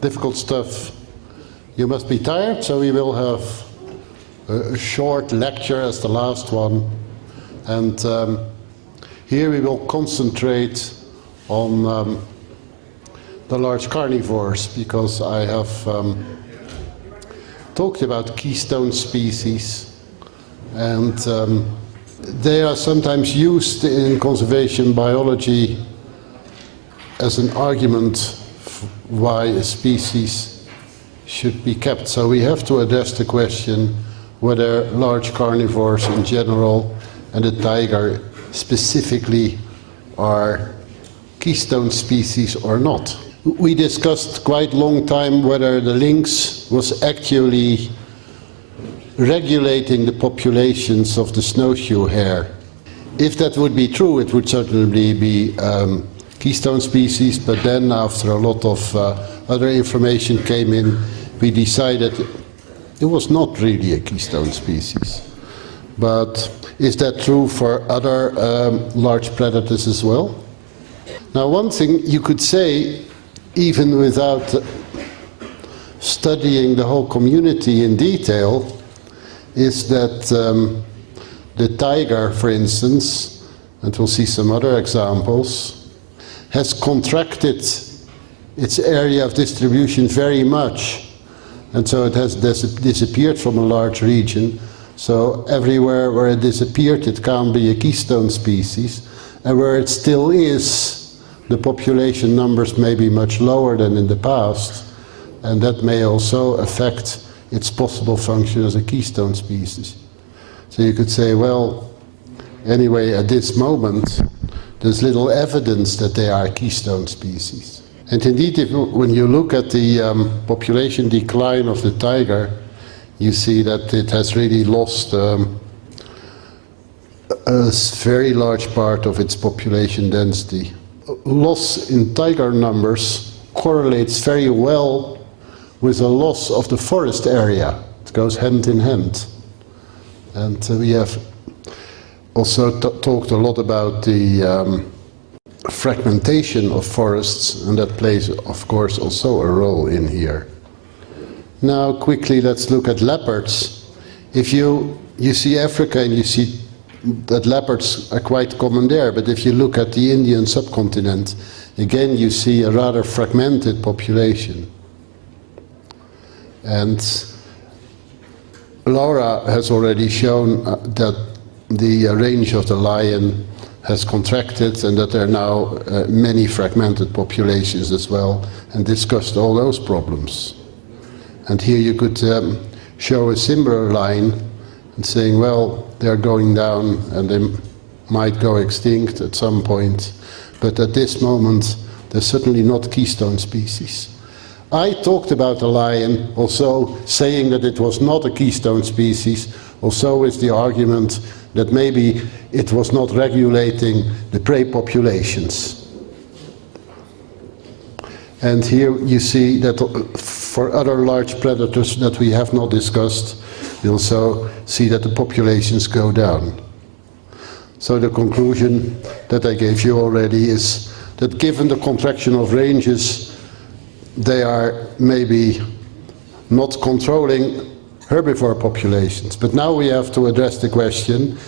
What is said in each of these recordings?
difficult stuff, you must be tired, so we will have a short lecture as the last one. And here we will concentrate on the large carnivores, because I have talked about keystone species, and they are sometimes used in conservation biology as an argument why a species should be kept. So we have to address the question whether large carnivores in general and the tiger specifically are keystone species or not. We discussed quite a long time whether the lynx was actually regulating the populations of the snowshoe hare. If that would be true, it would certainly be keystone species, but then after a lot of other information came in, we decided it was not really a keystone species. But is that true for other large predators as well? Now, one thing you could say, even without studying the whole community in detail, is that the tiger, for instance, and we'll see some other examples, has contracted its area of distribution very much, and so it has disappeared from a large region. So everywhere where it disappeared, it can't be a keystone species, and where it still is, the population numbers may be much lower than in the past, and that may also affect its possible function as a keystone species. So you could say, well, anyway, at this moment, there's little evidence that they are keystone species. And indeed, when you look at the population decline of the tiger, you see that it has really lost a very large part of its population density. Loss in tiger numbers correlates very well with a loss of the forest area. It goes hand in hand. And we have also talked a lot about the fragmentation of forests, and that plays, of course, also a role in here. Now, quickly, let's look at leopards. If you see Africa and you see that leopards are quite common there, but if you look at the Indian subcontinent, again, you see a rather fragmented population. And Laura has already shown that the range of the lion has contracted and that there are now many fragmented populations as well, and discussed all those problems. And here you could show a similar line and saying, well, they're going down and they might go extinct at some point, but at this moment they're certainly not keystone species. I talked about the lion also saying that it was not a keystone species, also with the argument that maybe it was not regulating the prey populations. And here you see that for other large predators that we have not discussed, you also see that the populations go down. So the conclusion that I gave you already is that given the contraction of ranges, they are maybe not controlling herbivore populations. But now we have to address the question,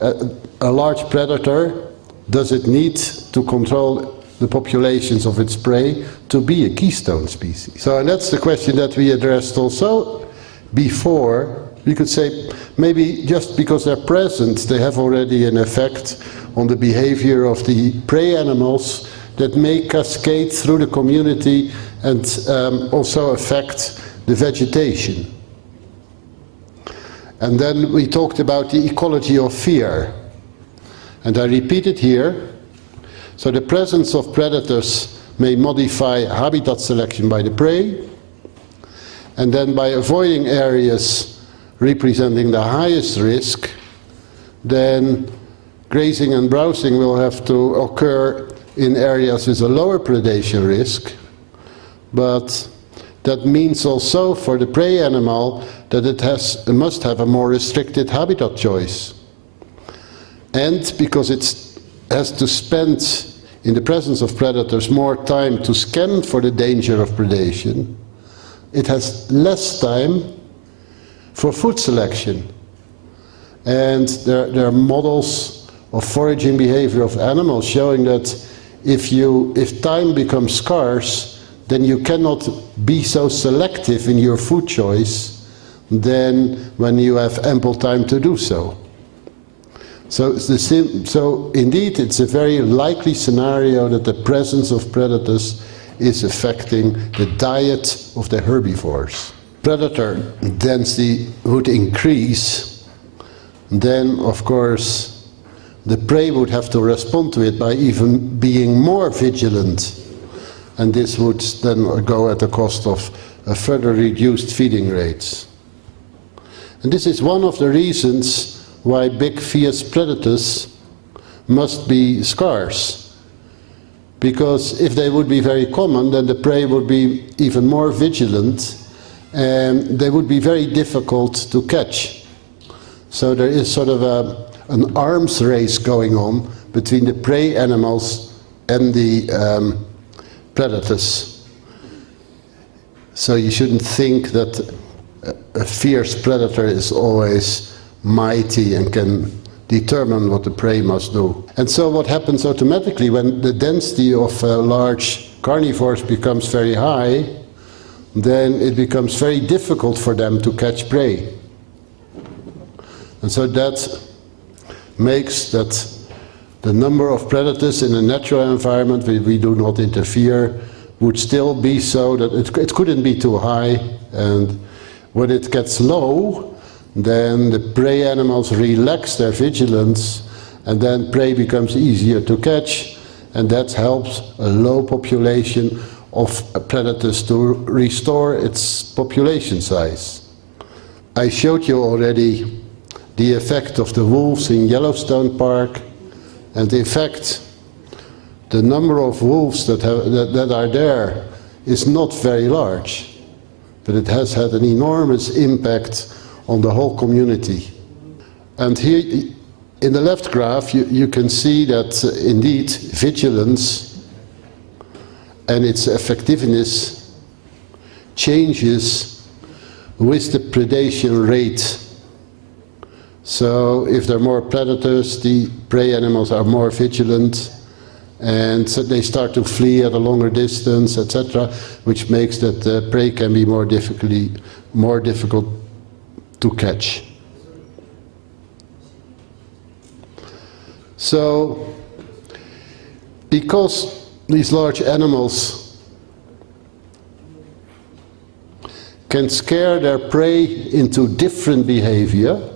a large predator, does it need to control the populations of its prey to be a keystone species? So, and that's the question that we addressed also before. We could say maybe just because they're present, they have already an effect on the behavior of the prey animals that may cascade through the community and also affect the vegetation. And then we talked about the ecology of fear. And I repeat it here. So the presence of predators may modify habitat selection by the prey, and then by avoiding areas representing the highest risk, then grazing and browsing will have to occur in areas with a lower predation risk, but that means also for the prey animal that it must have a more restricted habitat choice. And because it has to spend in the presence of predators, more time to scan for the danger of predation, it has less time for food selection. And there are models of foraging behavior of animals showing that if time becomes scarce, then you cannot be so selective in your food choice than when you have ample time to do so. So indeed, it's a very likely scenario that the presence of predators is affecting the diet of the herbivores. Predator density would increase, then of course the prey would have to respond to it by even being more vigilant, and this would then go at the cost of a further reduced feeding rates. And this is one of the reasons why big fierce predators must be scarce. Because if they would be very common, then the prey would be even more vigilant and they would be very difficult to catch. So there is sort of an arms race going on between the prey animals and the predators. So you shouldn't think that a fierce predator is always mighty and can determine what the prey must do. And so what happens automatically when the density of large carnivores becomes very high, then it becomes very difficult for them to catch prey. And so that makes that the number of predators in a natural environment where we do not interfere would still be so that it couldn't be too high, and when it gets low, then the prey animals relax their vigilance and then prey becomes easier to catch, and that helps a low population of predators to restore its population size. I showed you already the effect of the wolves in Yellowstone Park, and in fact the number of wolves that are there is not very large, but it has had an enormous impact on the whole community. And here in the left graph you can see that indeed vigilance and its effectiveness changes with the predation rate. So if there are more predators, the prey animals are more vigilant, and so they start to flee at a longer distance, etc., which makes that the prey can be more difficult to catch. So, because these large animals can scare their prey into different behavior,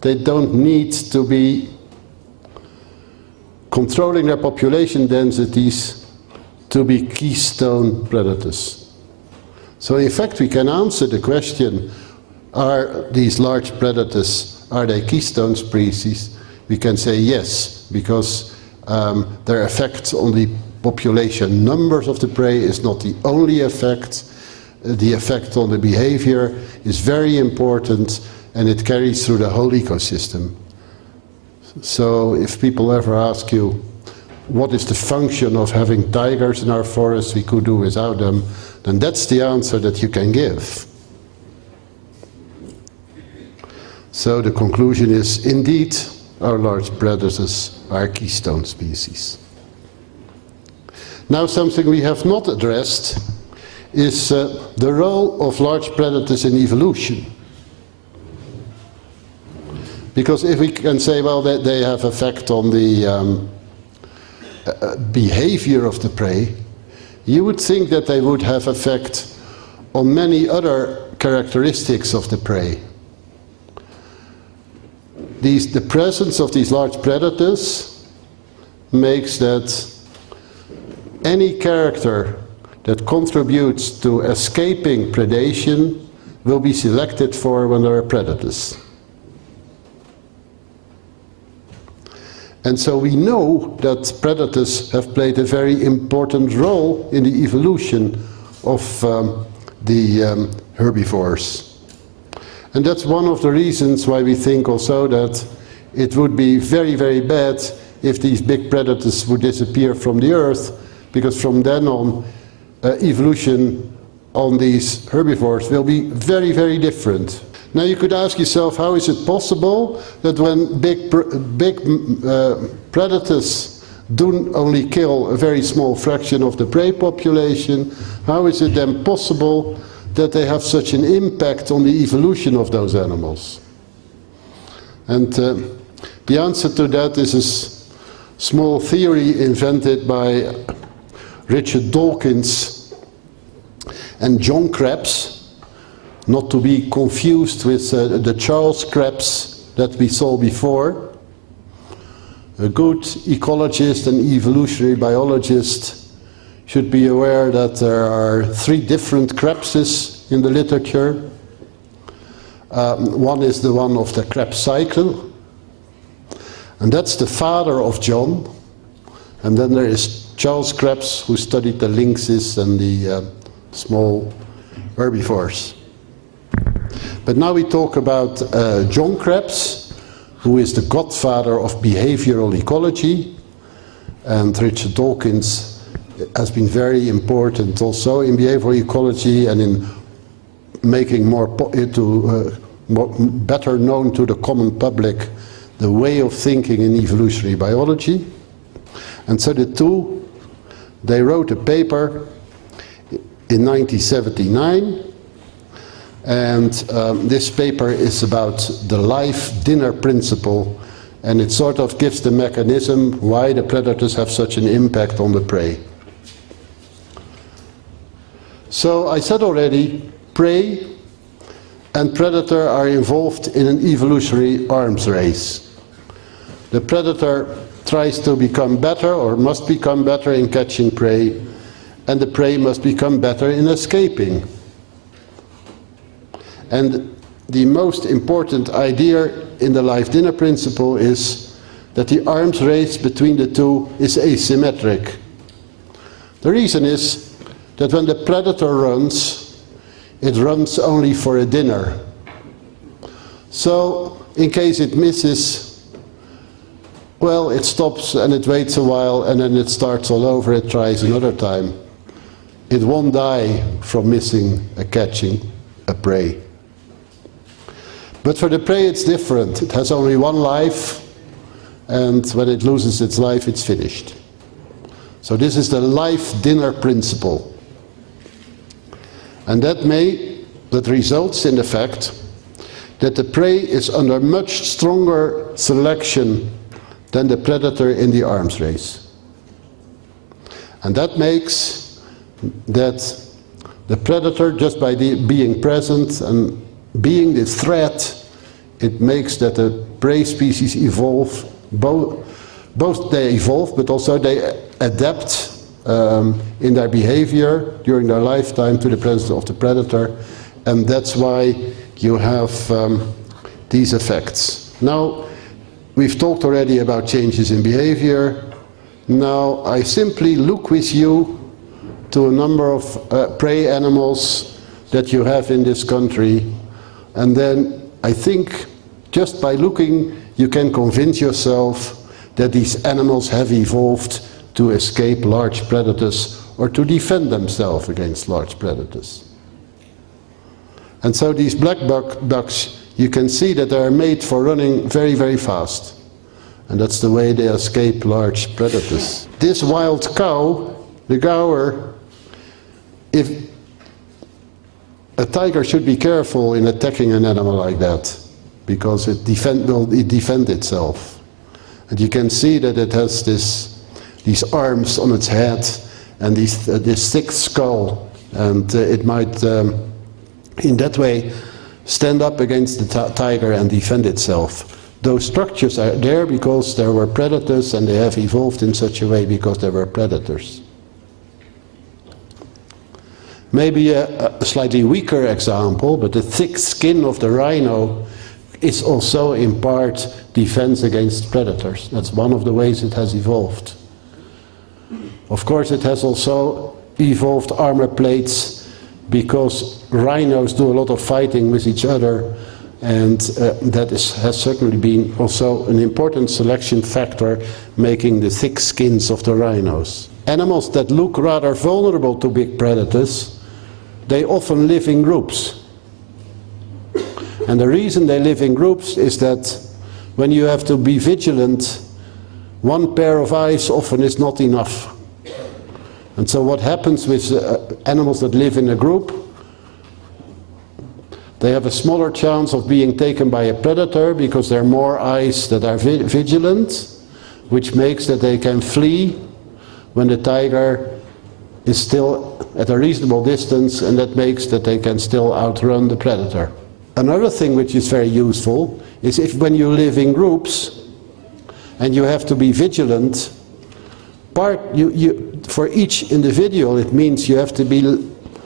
they don't need to be controlling their population densities to be keystone predators. So in fact we can answer the question, are these large predators, are they keystone species? We can say yes, because their effect on the population numbers of the prey is not the only effect. The effect on the behavior is very important, and it carries through the whole ecosystem. So if people ever ask you, what is the function of having tigers in our forests, we could do without them, then that's the answer that you can give. So the conclusion is, indeed, our large predators are keystone species. Now something we have not addressed is the role of large predators in evolution. Because if we can say, well, they have effect on the behavior of the prey, you would think that they would have effect on many other characteristics of the prey. The presence of these large predators makes that any character that contributes to escaping predation will be selected for when there are predators. And so we know that predators have played a very important role in the evolution of the herbivores. And that's one of the reasons why we think also that it would be very, very bad if these big predators would disappear from the earth, because from then on, evolution on these herbivores will be very, very different. Now you could ask yourself, how is it possible that when big predators do only kill a very small fraction of the prey population, how is it then possible that they have such an impact on the evolution of those animals? And the answer to that is a small theory invented by Richard Dawkins and John Krebs, not to be confused with the Charles Krebs that we saw before. A good ecologist and evolutionary biologist should be aware that there are 3 different Krebses in the literature. One is the one of the Krebs cycle, and that's the father of John. And then there is Charles Krebs, who studied the lynxes and the small herbivores. But now we talk about John Krebs, who is the godfather of behavioral ecology, and Richard Dawkins has been very important also in behavioral ecology and in making better known to the common public the way of thinking in evolutionary biology. And so the two, they wrote a paper in 1979, and this paper is about the life dinner principle, and it sort of gives the mechanism why the predators have such an impact on the prey. So I said already, prey and predator are involved in an evolutionary arms race. The predator tries to become better, or must become better, in catching prey, and the prey must become better in escaping. And the most important idea in the life dinner principle is that the arms race between the two is asymmetric. The reason is that when the predator runs, it runs only for a dinner. So in case it misses, well, it stops and it waits a while and then it starts all over, it tries another time. It won't die from missing catching a prey. But for the prey it's different. It has only one life, and when it loses its life, it's finished. So this is the life dinner principle. And that results in the fact that the prey is under much stronger selection than the predator in the arms race. And that makes that the predator, just by being present and being this threat, it makes that the prey species evolve, both they evolve, but also they adapt in their behavior during their lifetime to the presence of the predator, and that's why you have these effects. Now, we've talked already about changes in behavior. Now, I simply look with you to a number of prey animals that you have in this country, and then I think just by looking you can convince yourself that these animals have evolved to escape large predators or to defend themselves against large predators. And so these black ducks, you can see that they are made for running very, very fast. And that's the way they escape large predators. This wild cow, the gaur, if a tiger should be careful in attacking an animal like that, because it will defend itself. And you can see that it has these arms on its head and this thick skull, and it might in that way stand up against the tiger and defend itself. Those structures are there because there were predators, and they have evolved in such a way because there were predators. Maybe a slightly weaker example, but the thick skin of the rhino is also in part defense against predators. That's one of the ways it has evolved. Of course, it has also evolved armor plates because rhinos do a lot of fighting with each other, And that has certainly been also an important selection factor, making the thick skins of the rhinos. Animals that look rather vulnerable to big predators, they often live in groups. And the reason they live in groups is that when you have to be vigilant, one pair of eyes often is not enough. And so what happens with animals that live in a group, they have a smaller chance of being taken by a predator because there are more eyes that are vigilant, which makes that they can flee when the tiger is still at a reasonable distance, and that makes that they can still outrun the predator. Another thing which is very useful is if when you live in groups and you have to be vigilant, for each individual it means you have to be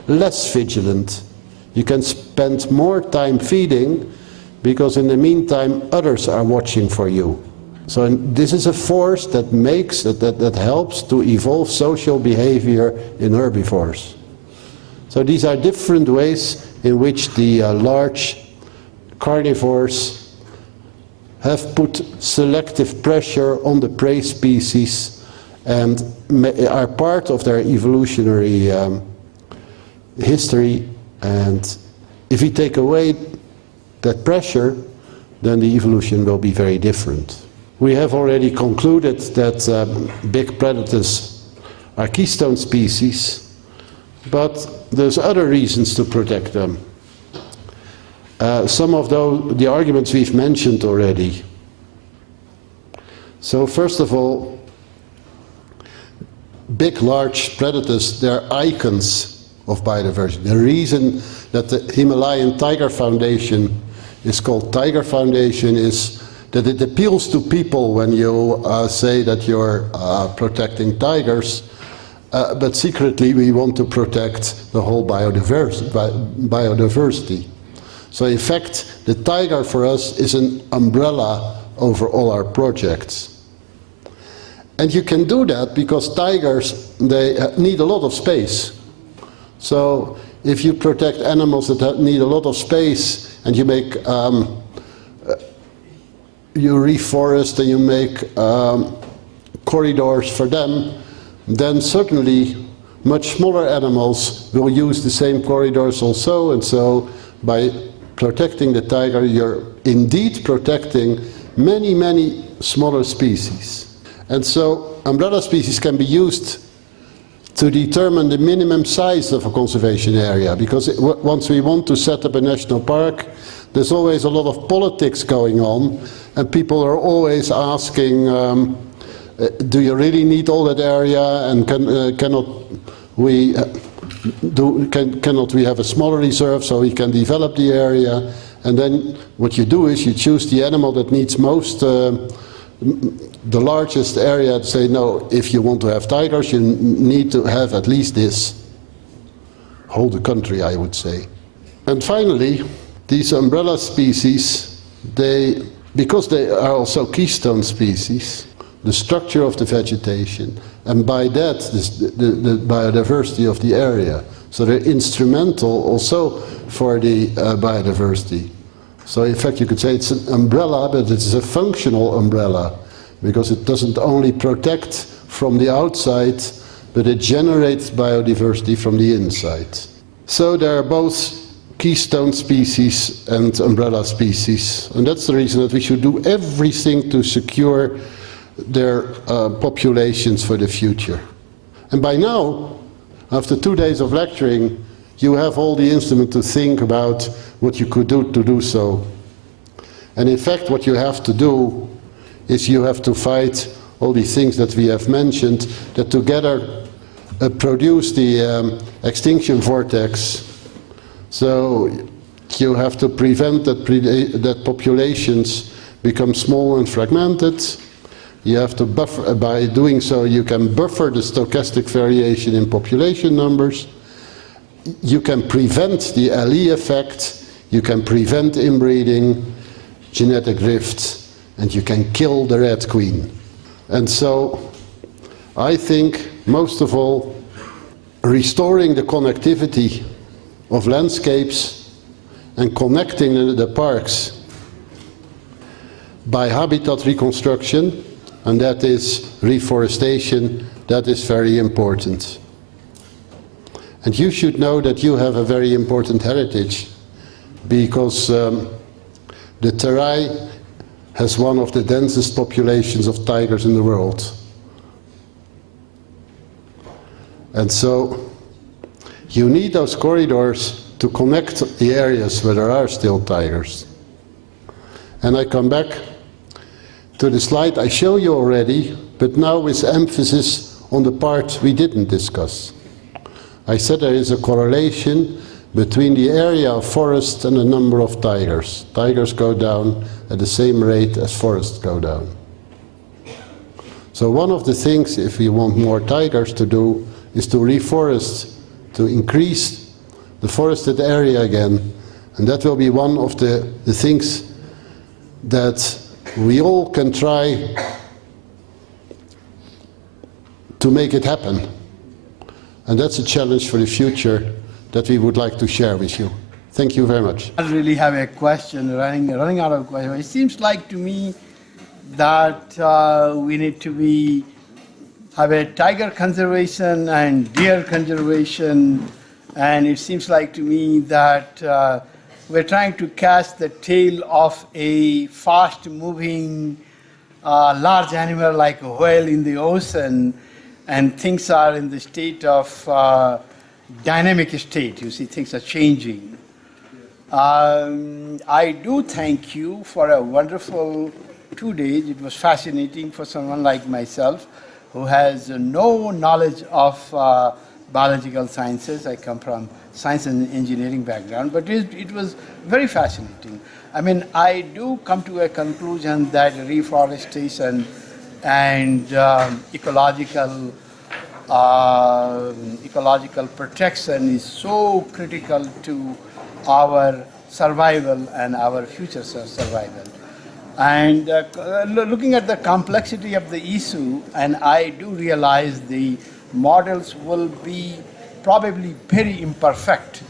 less vigilant. You can spend more time feeding because in the meantime others are watching for you. So this is a force that makes, that helps to evolve social behavior in herbivores. So these are different ways in which the large carnivores have put selective pressure on the prey species and are part of their evolutionary history. And if we take away that pressure, then the evolution will be very different. We have already concluded that big predators are keystone species, but there's other reasons to protect them. Some of the arguments we've mentioned already. So first of all, big, large predators, they're icons of biodiversity. The reason that the Himalayan Tiger Foundation is called Tiger Foundation is that it appeals to people when you say that you're protecting tigers, but secretly we want to protect the whole biodiversity. So in fact, the tiger for us is an umbrella over all our projects. And you can do that because tigers, they need a lot of space. So if you protect animals that need a lot of space and you make, you reforest and you make corridors for them, then certainly much smaller animals will use the same corridors also. And so by protecting the tiger, you're indeed protecting many, many smaller species. And so umbrella species can be used to determine the minimum size of a conservation area, because once we want to set up a national park, there's always a lot of politics going on, and people are always asking, do you really need all that area, and cannot we have a smaller reserve so we can develop the area? And then what you do is you choose the animal that needs most, the largest area, to say, no, if you want to have tigers, you need to have at least this. Whole the country, I would say. And finally, these umbrella species, because they are also keystone species, the structure of the vegetation, and by that the biodiversity of the area. So they're instrumental also for the biodiversity. So in fact you could say it's an umbrella, but it's a functional umbrella, because it doesn't only protect from the outside, but it generates biodiversity from the inside. So there are both keystone species and umbrella species, and that's the reason that we should do everything to secure their populations for the future. And by now, after 2 days of lecturing, you have all the instruments to think about what you could do to do so. And in fact, what you have to do is you have to fight all these things that we have mentioned that together produce the extinction vortex. So you have to prevent that populations become small and fragmented. You have to buffer, by doing so you can buffer the stochastic variation in population numbers. You can prevent the LE effect, you can prevent inbreeding, genetic drift, and you can kill the red queen. And so I think most of all, restoring the connectivity of landscapes and connecting the parks by habitat reconstruction, and that is reforestation. That is very important. And you should know that you have a very important heritage, because the Terai has one of the densest populations of tigers in the world. And so you need those corridors to connect the areas where there are still tigers. And I come back to the slide I showed you already, but now with emphasis on the part we didn't discuss. I said there is a correlation between the area of forest and the number of tigers. Tigers go down at the same rate as forests go down. So one of the things, if we want more tigers to do, is to reforest, to increase the forested area again. And that will be one of the things that we all can try to make it happen. And that's a challenge for the future that we would like to share with you. Thank you very much. I really have a question, running out of questions. It seems like to me that we need to have a tiger conservation and deer conservation, and it seems like to me that we're trying to catch the tail of a fast-moving large animal like a whale in the ocean, and things are in the state of dynamic state. You see, things are changing. I do thank you for a wonderful 2 days. It was fascinating for someone like myself who has no knowledge of biological sciences. I come from science and engineering background, but it was very fascinating. I mean, I do come to a conclusion that reforestation and ecological protection is so critical to our survival and our future survival. And looking at the complexity of the issue, and I do realize the models will be probably very imperfect.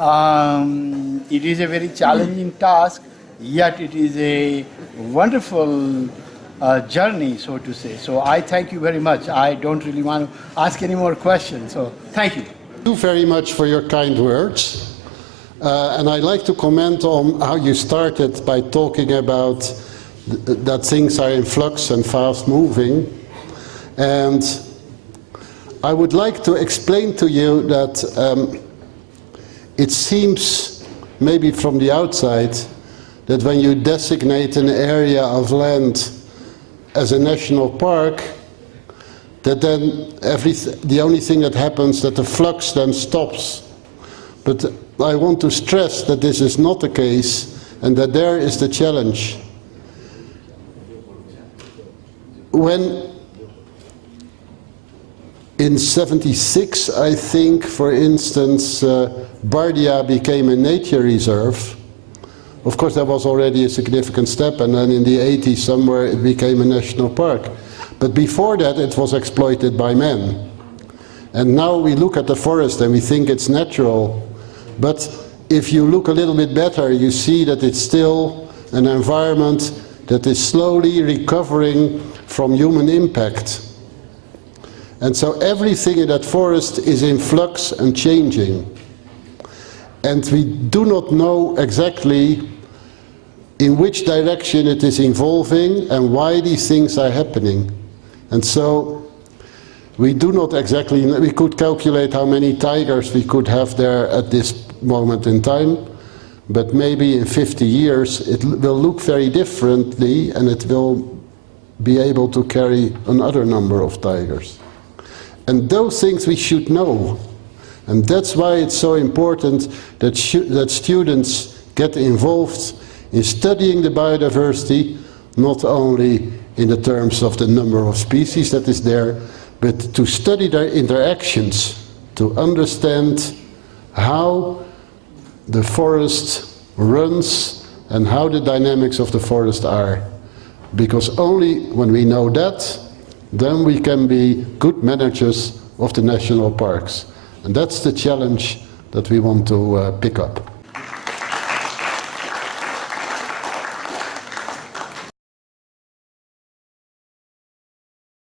It is a very challenging task, yet it is a wonderful journey, so to say. So I thank you very much. I don't really want to ask any more questions, so thank you. Thank you very much for your kind words. And I'd like to comment on how you started by talking about that things are in flux and fast moving. And I would like to explain to you that it seems, maybe from the outside, that when you designate an area of land as a national park, that then the only thing that happens, that the flux then stops. But I want to stress that this is not the case, and that there is the challenge. When in '76, I think, for instance, Bardia became a nature reserve, of course that was already a significant step, and then in the 80s somewhere it became a national park. But before that it was exploited by men. And now we look at the forest and we think it's natural. But if you look a little bit better, you see that it's still an environment that is slowly recovering from human impact. And so everything in that forest is in flux and changing. And we do not know exactly in which direction it is evolving and why these things are happening. And so we do not exactly, we could calculate how many tigers we could have there at this moment in time, but maybe in 50 years it will look very differently, and it will be able to carry another number of tigers. And those things we should know. And that's why it's so important that students get involved in studying the biodiversity, not only in the terms of the number of species that is there, but to study their interactions, to understand how the forest runs and how the dynamics of the forest are. Because only when we know that, then we can be good managers of the national parks. And that's the challenge that we want to pick up.